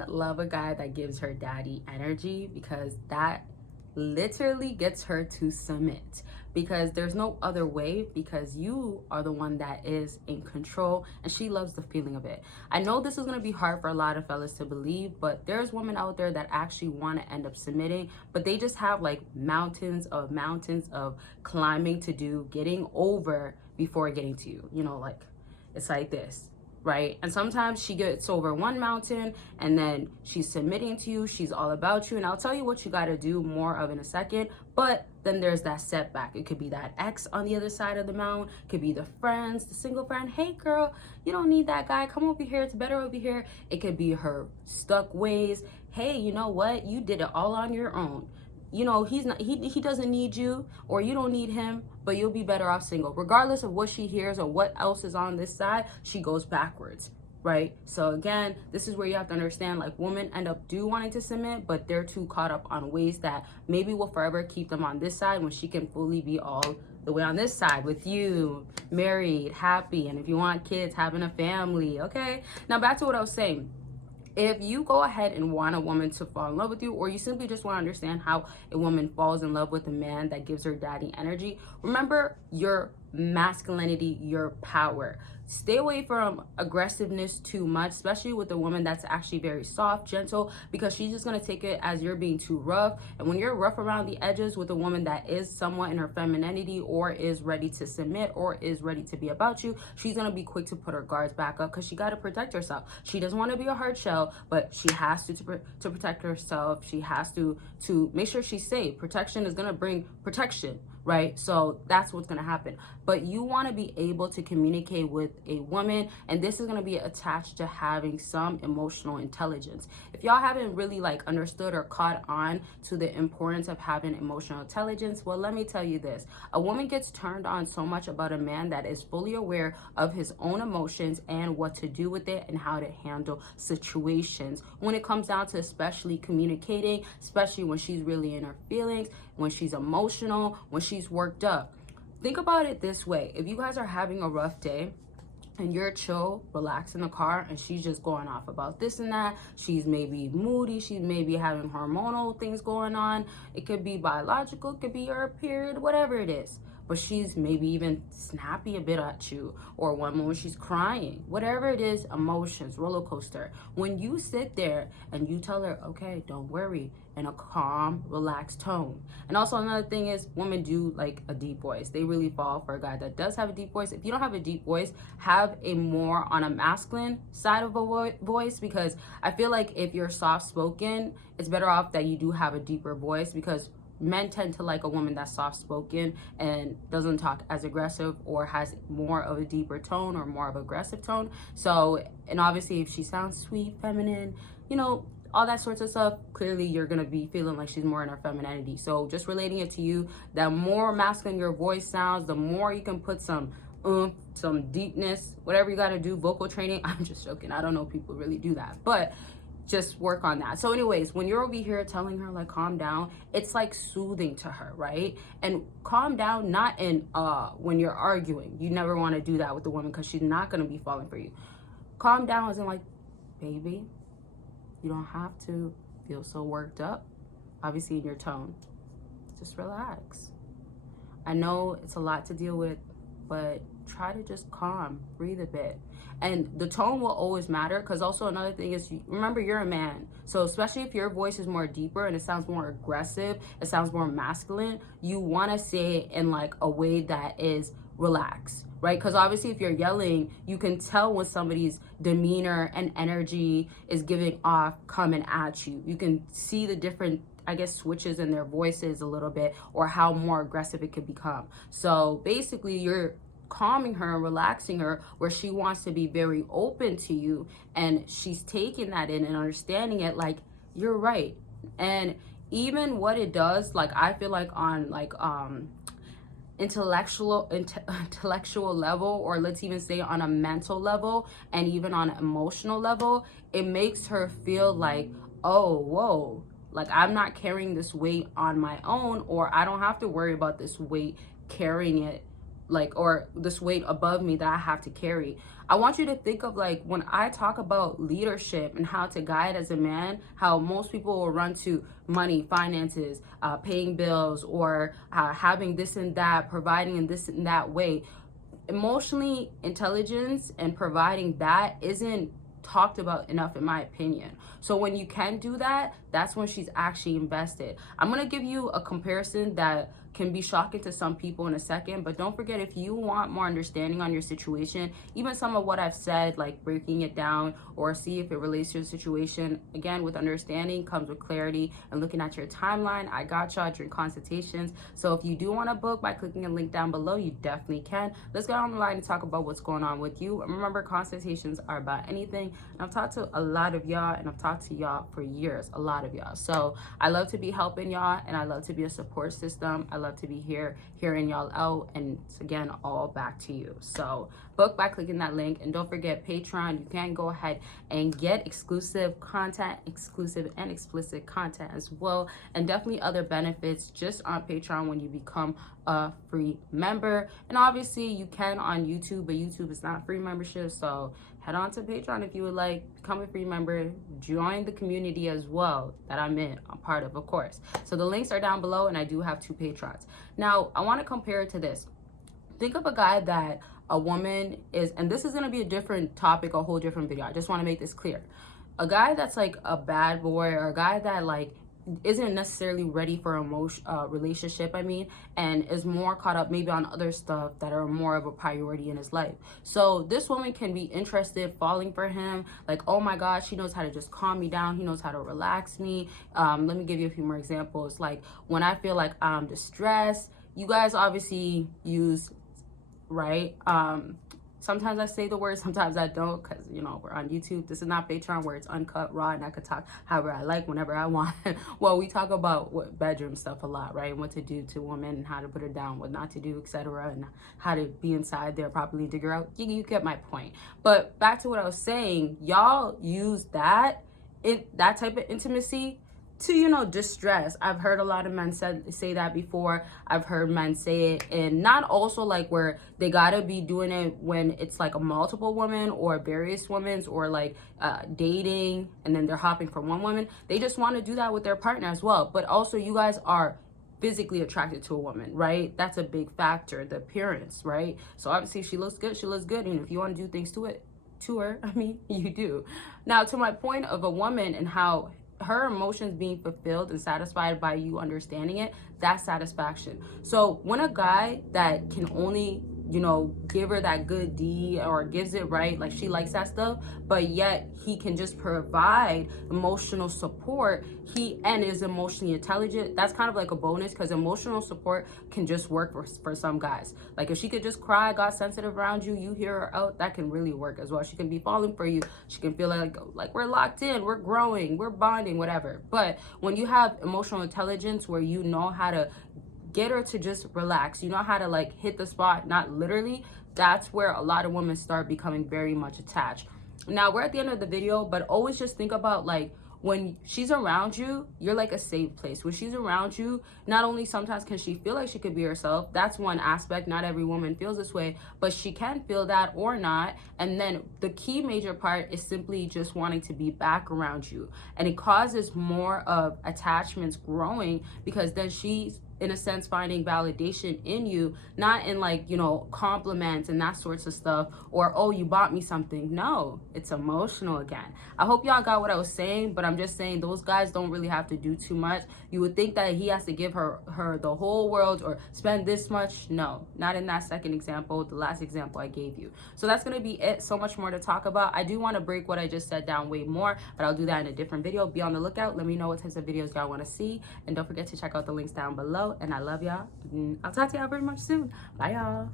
women love a guy that gives her daddy energy because that literally gets her to submit, because there's no other way, because you are the one that is in control and she loves the feeling of it. I know this is going to be hard for a lot of fellas to believe, but there's women out there that actually want to end up submitting, but they just have like mountains of climbing to do, getting over before getting to you. You know, like it's like this, right? And sometimes she gets over one mountain and then she's submitting to you, she's all about you, and I'll tell you what you got to do more of in a second. But then there's that setback. It could be that ex on the other side of the mountain, could be the friends, the single friend. Hey girl, you don't need that guy, come over here, it's better over here. It could be her stuck ways. Hey, you know what, you did it all on your own. You know, he doesn't need you, or you don't need him, but you'll be better off single. Regardless of what she hears or what else is on this side, she goes backwards, right? So again, this is where you have to understand, like, women end up wanting to submit, but they're too caught up on ways that maybe will forever keep them on this side when she can fully be all the way on this side with you, married, happy, and if you want kids, having a family. Okay, now back to what I was saying. If you go ahead and want a woman to fall in love with you, or you simply just want to understand how a woman falls in love with a man that gives her daddy energy, remember your masculinity, your power. Stay away from aggressiveness too much, especially with a woman that's actually very soft, gentle, because she's just going to take it as you're being too rough. And when you're rough around the edges with a woman that is somewhat in her femininity, or is ready to submit, or is ready to be about you, she's going to be quick to put her guards back up, because she got to protect herself. She doesn't want to be a hard shell, but she has to protect herself. She has to make sure she's safe. Protection is going to bring protection, right? So that's what's going to happen. But you want to be able to communicate with a woman, and this is going to be attached to having some emotional intelligence. If y'all haven't really like understood or caught on to the importance of having emotional intelligence, well, let me tell you this. A woman gets turned on so much about a man that is fully aware of his own emotions and what to do with it and how to handle situations. When it comes down to especially communicating, especially when she's really in her feelings, when she's emotional, when she's worked up. Think about it this way. If you guys are having a rough day and you're chill, relaxed in the car, and she's just going off about this and that, she's maybe moody, she's maybe having hormonal things going on, it could be biological, it could be her period, whatever it is, but she's maybe even snappy a bit at you, or one moment she's crying, whatever it is, emotions, roller coaster. When you sit there and you tell her, okay, don't worry, in a calm, relaxed tone. And also another thing is, women do like a deep voice. They really fall for a guy that does have a deep voice. If you don't have a deep voice, have a more on a masculine side of a voice, because I feel like if you're soft spoken, it's better off that you do have a deeper voice, because men tend to like a woman that's soft-spoken and doesn't talk as aggressive, or has more of a deeper tone or more of an aggressive tone. So, and obviously if she sounds sweet, feminine, you know, all that sorts of stuff, clearly you're gonna be feeling like she's more in her femininity. So just relating it to you, the more masculine your voice sounds, the more you can put some deepness, whatever you gotta do, vocal training. I'm just joking, I don't know if people really do that, but just work on that. So anyways, when you're over here telling her like calm down, it's like soothing to her, right? And calm down, not in when you're arguing. You never want to do that with the woman, because she's not going to be falling for you. Calm down isn't like, baby, you don't have to feel so worked up. Obviously in your tone, just relax. I know it's a lot to deal with, but try to just calm, breathe a bit. And the tone will always matter, because also another thing is, remember, you're a man. So especially if your voice is more deeper and it sounds more aggressive, it sounds more masculine, you want to say it in like a way that is relaxed, right? Because obviously if you're yelling, you can tell when somebody's demeanor and energy is giving off coming at you. You can see the different, I guess, switches in their voices a little bit, or how more aggressive it could become. So basically you're calming her and relaxing her, where she wants to be very open to you, and she's taking that in and understanding it, like, you're right. And even what it does, like, I feel like on like intellectual level, or let's even say on a mental level, and even on an emotional level, it makes her feel like, oh, whoa, like I'm not carrying this weight on my own, or I don't have to worry about this weight carrying it, like, or this weight above me that I have to carry. I want you to think of like when I talk about leadership and how to guide as a man, how most people will run to money, finances, paying bills, or having this and that, providing in this and that way. Emotionally intelligence and providing that isn't talked about enough, in my opinion. So when you can do that, that's when she's actually invested. I'm going to give you a comparison that can be shocking to some people in a second, but don't forget, if you want more understanding on your situation, even some of what I've said, like breaking it down or see if it relates to your situation, again, with understanding comes with clarity and looking at your timeline. I got y'all during consultations. So if you do want to book by clicking a link down below, you definitely can. Let's get on the line and talk about what's going on with you. And remember, consultations are about anything. And I've talked to a lot of y'all, and I've talked to y'all for years, a lot of y'all. So I love to be helping y'all, and I love to be a support system. I love to be here hearing y'all out, and it's, again, all back to you. So book by clicking that link, and don't forget Patreon. You can go ahead and get exclusive content, exclusive and explicit content as well, and definitely other benefits just on Patreon when you become a free member. And obviously you can on YouTube, but YouTube is not free membership, so head on to Patreon if you would like, become a free member, join the community as well that I'm part of course. So the links are down below, and I do have 2 patrons. Now I want to compare it to this. Think of a guy that a woman is, and this is going to be a different topic, a whole different video. I just want to make this clear. A guy that's like a bad boy, or a guy that like isn't necessarily ready for a relationship, and is more caught up maybe on other stuff that are more of a priority in his life. So this woman can be interested, falling for him, like, oh my gosh, he knows how to just calm me down, he knows how to relax me. Let me give you a few more examples. Like when I feel like I'm distressed, you guys obviously use, right? Sometimes I say the word, sometimes I don't, because, you know, we're on YouTube. This is not Patreon where it's uncut, raw, and I could talk however I like, whenever I want. Well, we talk about what bedroom stuff a lot, right? What to do to women, and how to put her down, what not to do, etc., and how to be inside there properly, dig her out. You get my point. But back to what I was saying, y'all use that type of intimacy to, you know, distress. I've heard a lot of men say that before. I've heard men say it, and not also like where they gotta be doing it when it's like a multiple woman or various women's, or like dating, and then they're hopping from one woman. They just want to do that with their partner as well. But also, you guys are physically attracted to a woman, right? That's a big factor, the appearance, right? So obviously, if she looks good, she looks good, and if you want to do things to her, you do. Now, to my point of a woman and how her emotions being fulfilled and satisfied by you understanding it, that's satisfaction. So when a guy that can only, you know, give her that good D, or gives it right, like she likes that stuff, but yet he can just provide emotional support, and is emotionally intelligent, that's kind of like a bonus, because emotional support can just work for some guys. Like if she could just cry, got sensitive around you, you hear her out, that can really work as well. She can be falling for you, she can feel like we're locked in, we're growing, we're bonding, whatever. But when you have emotional intelligence where you know how to get her to just relax, you know how to like hit the spot, not literally, that's where a lot of women start becoming very much attached. Now we're at the end of the video, but always just think about, like, when she's around you, you're like a safe place. When she's around you, not only sometimes can she feel like she could be herself, that's one aspect, not every woman feels this way, but she can feel that or not. And then the key major part is simply just wanting to be back around you, and it causes more of attachments growing, because then she's, in a sense, finding validation in you, not in like, you know, compliments and that sorts of stuff, or, oh, you bought me something. No, it's emotional again. I hope y'all got what I was saying, but I'm just saying those guys don't really have to do too much. You would think that he has to give her the whole world or spend this much. No, not in that second example, the last example I gave you. So that's gonna be it. So much more to talk about. I do want to break what I just said down way more, but I'll do that in a different video. Be on the lookout. Let me know what types of videos y'all want to see, and don't forget to check out the links down below. And I love y'all. I'll talk to y'all very much soon. Bye, y'all.